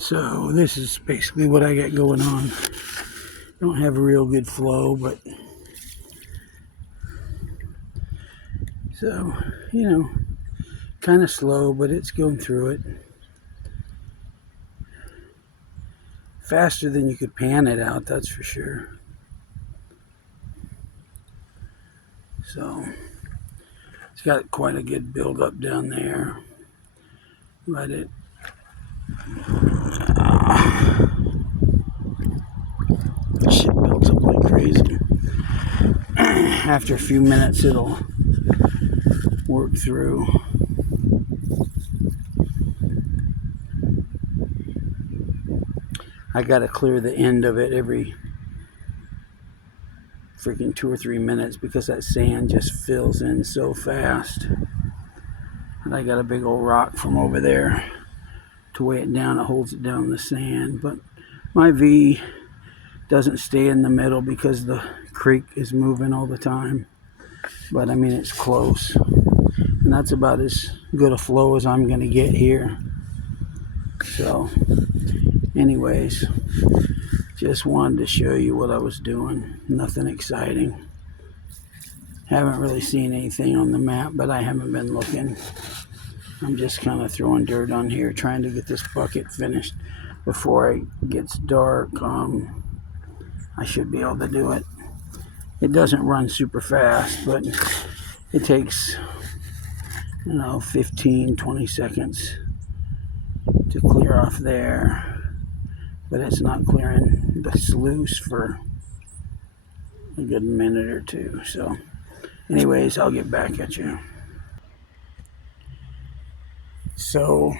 So this is basically what I got going on. Don't have a real good flow, but so, kind of slow, but it's going through it. Faster than you could pan it out, that's for sure. So it's got quite a good build up down there. Let it shit builds up like crazy. After a few minutes it'll work through. I gotta clear the end of it every freaking 2 or 3 minutes because that sand just fills in so fast. And I got a big old rock from over there to weigh it down. It holds it down in the sand. But my V doesn't stay in the middle because the creek is moving all the time. But I mean, it's close. And that's about as good a flow as I'm going to get here. So, anyways, just wanted to show you what I was doing. Nothing exciting. Haven't really seen anything on the map, but I haven't been looking. I'm just kind of throwing dirt on here, trying to get this bucket finished before it gets dark. I should be able to do it. It doesn't run super fast, but it takes, 15, 20 seconds to clear off there. But it's not clearing the sluice for a good minute or two. So, anyways, I'll get back at you. So,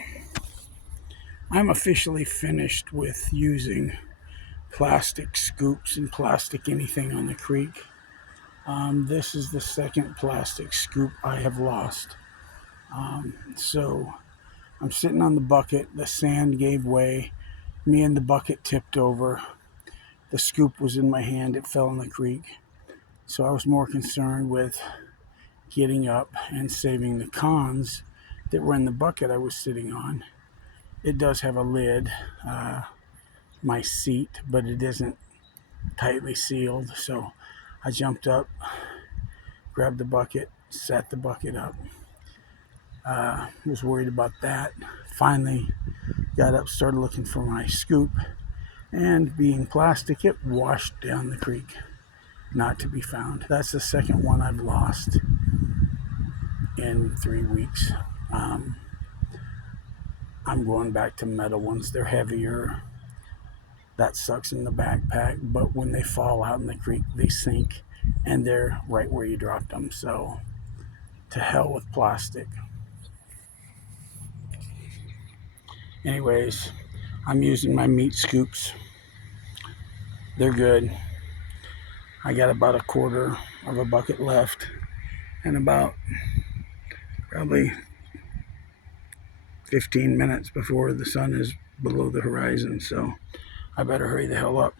I'm officially finished with using plastic scoops and plastic anything on the creek. This is the second plastic scoop I have lost. So I'm sitting on the bucket. The sand gave way. Me and the bucket tipped over. The scoop was in my hand. It fell in the creek. So I was more concerned with getting up and saving the cons that were in the bucket I was sitting on. It does have a lid, my seat, but it isn't tightly sealed. So I jumped up, grabbed the bucket, sat the bucket up. Was worried about that. Finally got up, started looking for my scoop, and being plastic, it washed down the creek, not to be found. That's the second one I've lost in 3 weeks. I'm going back to metal ones. They're heavier. That sucks in the backpack, but when they fall out in the creek, they sink, and they're right where you dropped them. So to hell with plastic. Anyways, I'm using my meat scoops. They're good. I got about a quarter of a bucket left and about probably 15 minutes before the sun is below the horizon. So I better hurry the hell up.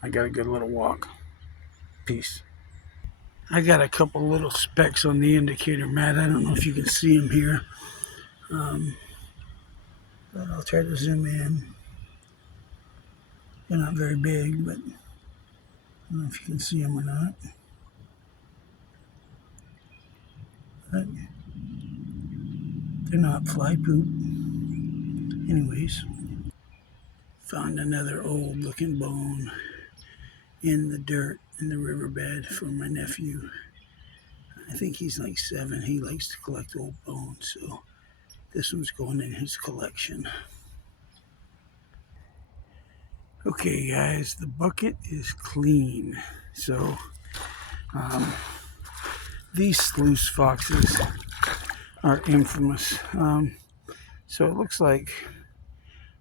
I got a good little walk. Peace. I got a couple little specks on the indicator, Matt. I don't know if you can see them here. But I'll try to zoom in. They're not very big, but I don't know if you can see them or not. But they're not fly poop. Anyways, found another old looking bone in the dirt in the riverbed for my nephew. I think he's like 7. He likes to collect old bones, so this one's going in his collection. Okay, guys, the bucket is clean. So, these sluice foxes are infamous. So it looks like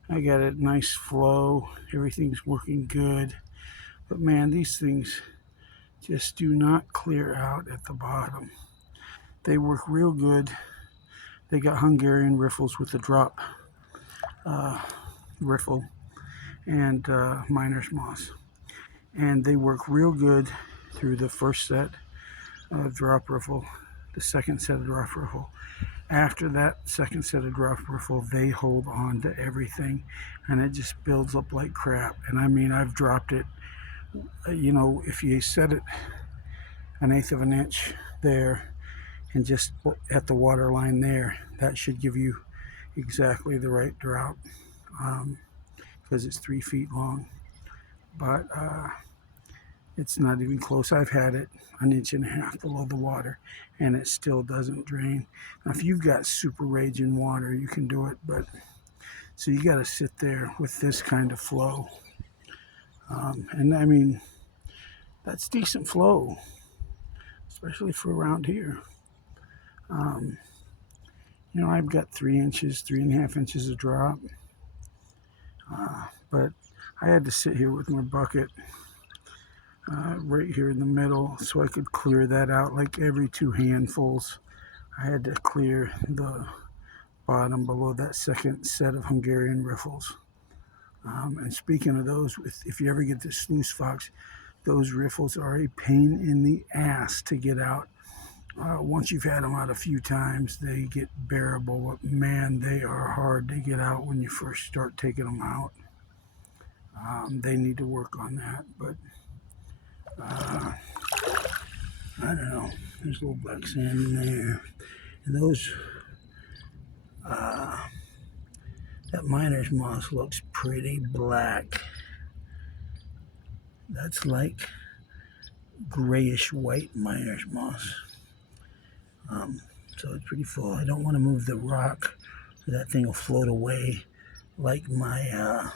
I got a nice flow. Everything's working good. But man, these things just do not clear out at the bottom. They work real good. They got Hungarian riffles with the drop riffle and miner's moss. And they work real good through the first set of drop riffle, the second set of drop riffle, after that second set of drop riffle, they hold on to everything, and it just builds up like crap. And I mean, I've dropped it, you know, if you set it 1/8 of an inch there and just at the water line there, that should give you exactly the right drop, because it's 3 feet long. But it's not even close. I've had it 1.5 inches below the water, and it still doesn't drain. Now, if you've got super raging water, you can do it, but so you got to sit there with this kind of flow. And I mean, that's decent flow, especially for around here. You know, I've got 3 inches, 3.5 inches of drop, but I had to sit here with my bucket right here in the middle so I could clear that out like every 2 handfuls. I had to clear the bottom below that second set of Hungarian riffles. And speaking of those, if you ever get the sluice fox, those riffles are a pain in the ass to get out. Once you've had them out a few times, they get bearable, but man, they are hard to get out when you first start taking them out. They need to work on that, but I don't know. There's a little black sand in there, and those that miner's moss looks pretty black. That's like grayish white miner's moss. So it's pretty full. I don't want to move the rock, or that thing will float away like my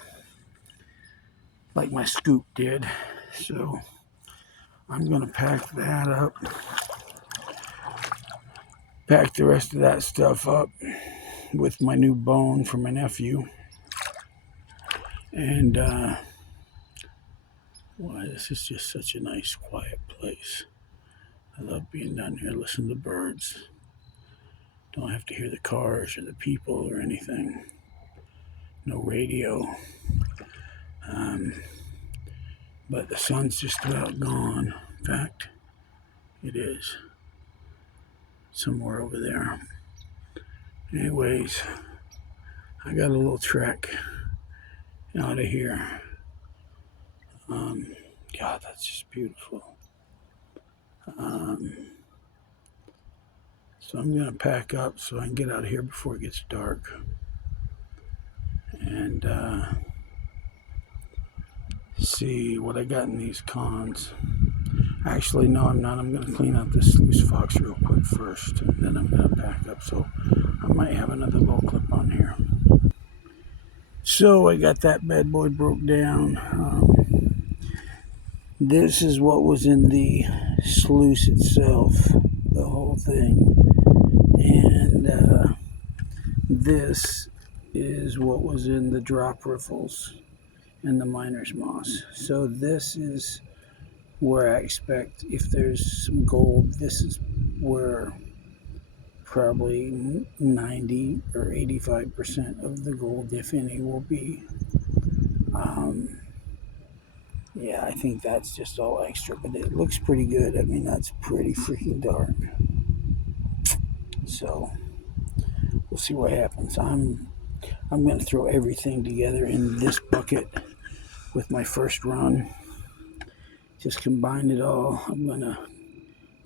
scoop did. So I'm gonna pack that up. Pack the rest of that stuff up with my new bone for my nephew. And why, this is just such a nice quiet place. I love being down here, listening to birds. Don't have to hear the cars or the people or anything. No radio. But the sun's just about gone. In fact, it is somewhere over there. Anyways, I got a little trek out of here. God, that's just beautiful. So I'm gonna pack up so I can get out of here before it gets dark. And see what I got in these cons. Actually, no, I'm not. I'm going to clean out this sluice fox real quick first, and then I'm going to pack up. So I might have another little clip on here. So I got that bad boy broke down. This is what was in the sluice itself, the whole thing. And this is what was in the drop riffles and the miner's moss. So this is where I expect, if there's some gold, this is where probably 90 or 85% of the gold, if any, will be. Yeah, I think that's just all extra, but it looks pretty good. I mean, that's pretty freaking dark. So we'll see what happens. I'm going to throw everything together in this bucket with my first run. Just combine it all. I'm going to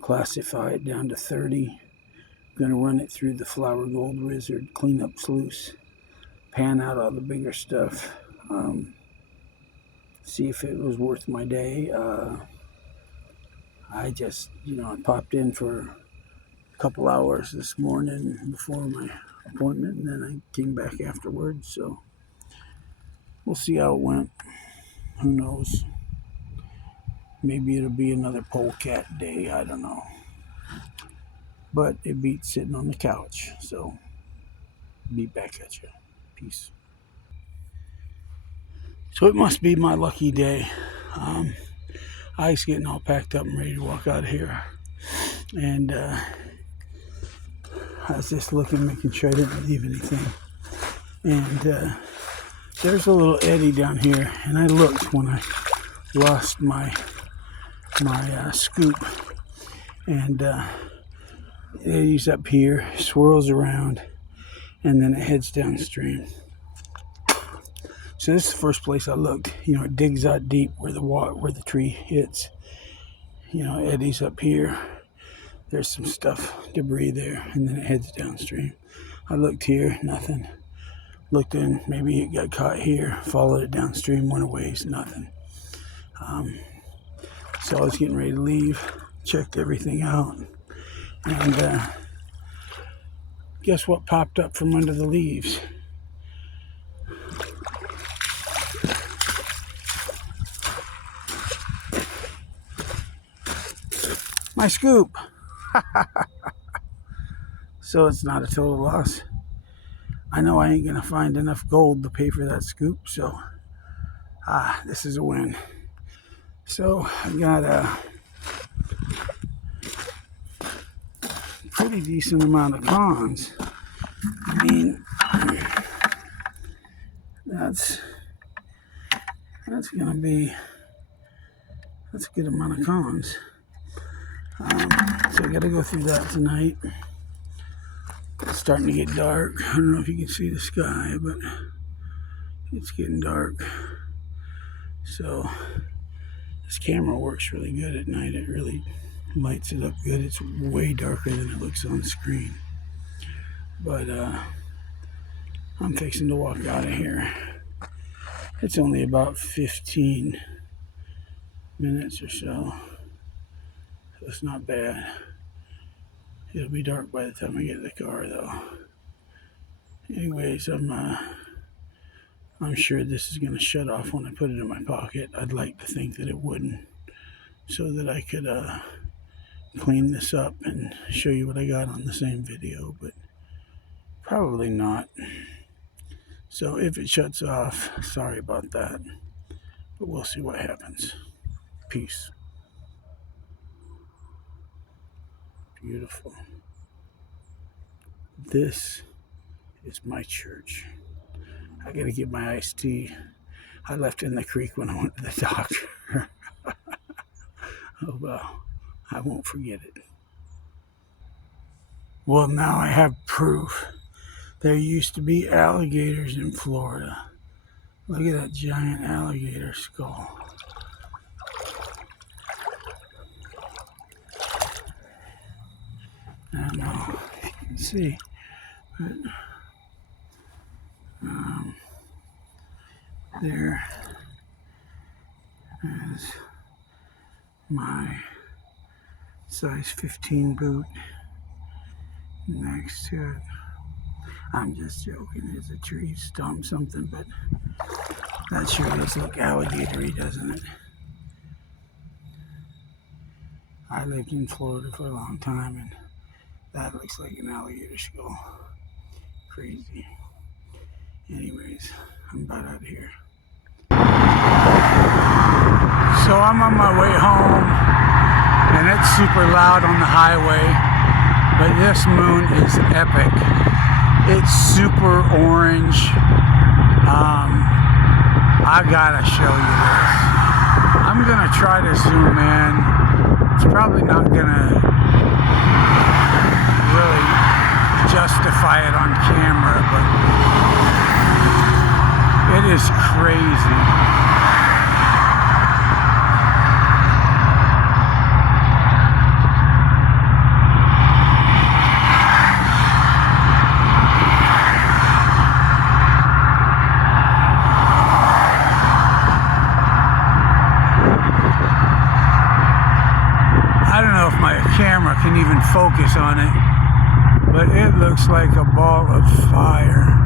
classify it down to 30. I'm going to run it through the Flower Gold Wizard, clean up sluice, pan out all the bigger stuff, see if it was worth my day. I just, I popped in for a couple hours this morning before my appointment, and then I came back afterwards. So we'll see how it went. Who knows? Maybe it'll be another polecat day. I don't know. But it beats sitting on the couch. So be back at you. Peace. So it must be my lucky day. Ike's getting all packed up and ready to walk out of here. And I was just looking, making sure I didn't leave anything. And there's a little eddy down here. And I looked when I lost my scoop. And It eddies up here, swirls around, and then it heads downstream. So this is the first place I looked. You know, it digs out deep where the tree hits. You know, it eddies up here. There's some stuff, debris there, and then it heads downstream. I looked here, nothing. Looked in, maybe it got caught here, followed it downstream, went a ways, nothing. So I was getting ready to leave, checked everything out, and guess what popped up from under the leaves? My scoop. So it's not a total loss. I know I ain't gonna find enough gold to pay for that scoop, so this is a win. So I got a pretty decent amount of cons. I mean, that's a good amount of cons. So I gotta go through that tonight. It's starting to get dark. I don't know if you can see the sky, but it's getting dark. So this camera works really good at night. It really lights it up good. It's way darker than it looks on screen. But I'm fixing to walk out of here. It's only about 15 minutes or so. So it's not bad. It'll be dark by the time I get to the car, though. Anyways, I'm sure this is going to shut off when I put it in my pocket. I'd like to think that it wouldn't, so that I could clean this up and show you what I got on the same video, but probably not. So if it shuts off, sorry about that, but we'll see what happens. Peace. Beautiful. This is my church. I gotta get my iced tea. I left it in the creek when I went to the doctor. Oh well, I won't forget it. Well, now I have proof. There used to be alligators in Florida. Look at that giant alligator skull. I don't know if you can see, but there is my size 15 boot next to it. I'm just joking. There's a tree stump something, but that sure does look alligatory, doesn't it? I lived in Florida for a long time, and that looks like an alligator skull. Crazy. Anyways, I'm about out of here. So I'm on my way home, and it's super loud on the highway, but this moon is epic. It's super orange. I gotta show you this. I'm gonna try to zoom in. It's probably not gonna really justify it on camera, but it is crazy. Camera can even focus on it, but it looks like a ball of fire.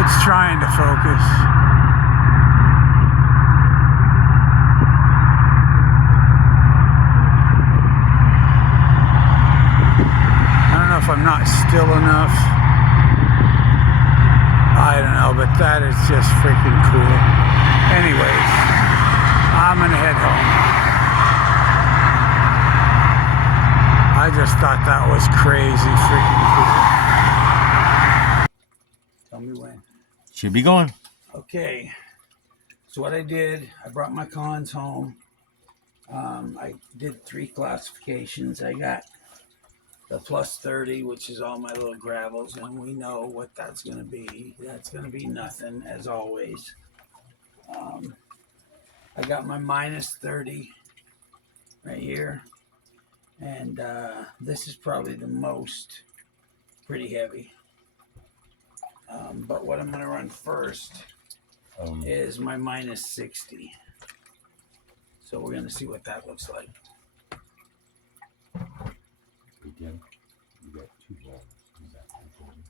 It's trying to focus. I don't know if I'm not still enough. I don't know, but that is just freaking cool. Anyways, I'm gonna head home. I just thought that was crazy freaking cool. Tell me when. Should be going. Okay. So what I did, I brought my cons home. I did 3 classifications. I got the plus 30, which is all my little gravels, and we know what that's going to be. That's going to be nothing, as always. Um, I got my minus 30 right here, and this is probably the most pretty heavy. But what I'm going to run first is my minus 60. So we're going to see what that looks like. Again, you got 2 balls. Is that important?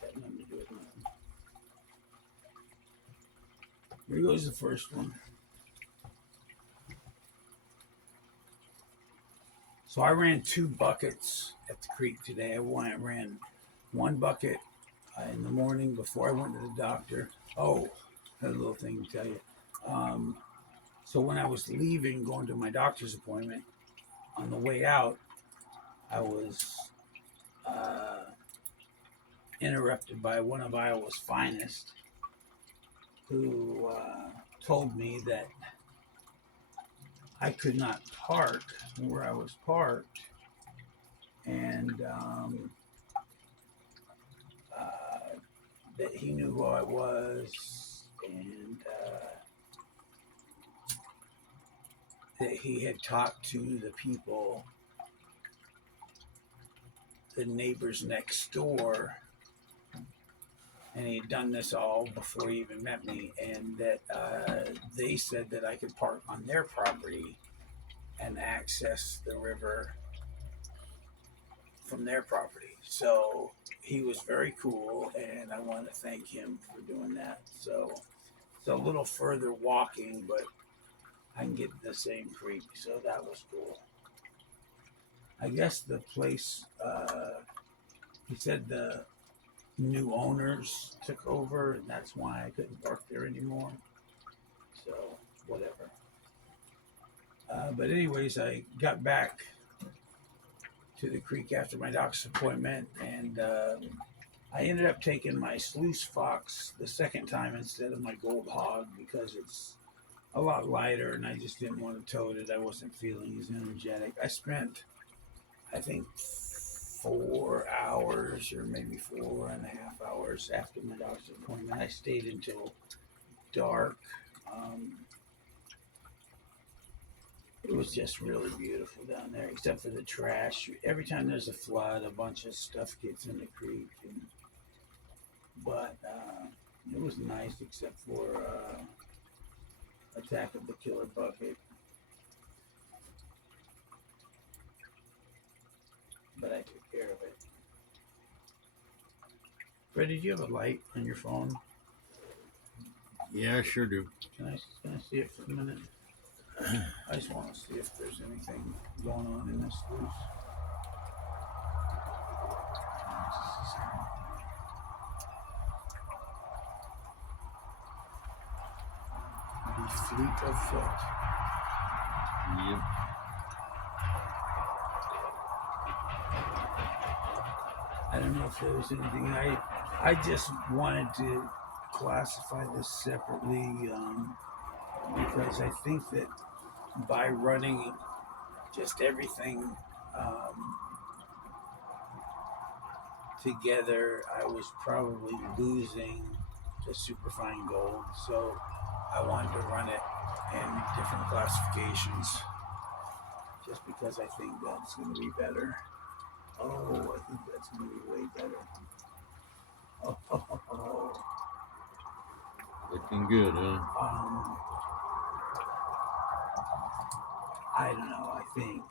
Got nothing to do with nothing. Here goes the first one. So I ran 2 buckets at the creek today. I ran 1 bucket in the morning before I went to the doctor. Oh, another little thing to tell you. So when I was leaving, going to my doctor's appointment, on the way out, I was interrupted by one of Iowa's finest, who told me that I could not park where I was parked, and that he knew who I was, and that he had talked to the people, the neighbors next door, and he had done this all before he even met me, and that they said that I could park on their property and access the river from their property. So he was very cool, and I want to thank him for doing that. So it's a little further walking, but I can get to the same creek, so that was cool. I guess the place, he said the new owners took over, and that's why I couldn't park there anymore. So, whatever. But anyways, I got back to the creek after my doctor's appointment, and I ended up taking my Sluice Fox the second time instead of my Gold Hog because it's a lot lighter, and I just didn't want to tote it. I wasn't feeling as energetic. I spent, I think, 4 hours or maybe 4.5 hours after my doctor's appointment. I stayed until dark. It was just really beautiful down there, except for the trash. Every time there's a flood, a bunch of stuff gets in the creek. But it was nice, except for Attack of the Killer Bucket. But I took care of it. Fred, did you have a light on your phone? Yeah, I sure do. Can I see it for a minute? I just want to see if there's anything going on in this sluice. The Fleet of Foot. Yep. I don't know if there was anything. I just wanted to classify this separately because I think that by running just everything together, I was probably losing the superfine gold. So I wanted to run it in different classifications just because I think that's going to be better. Oh, I think that's going to be way better. Oh. Looking good, huh? I don't know. I think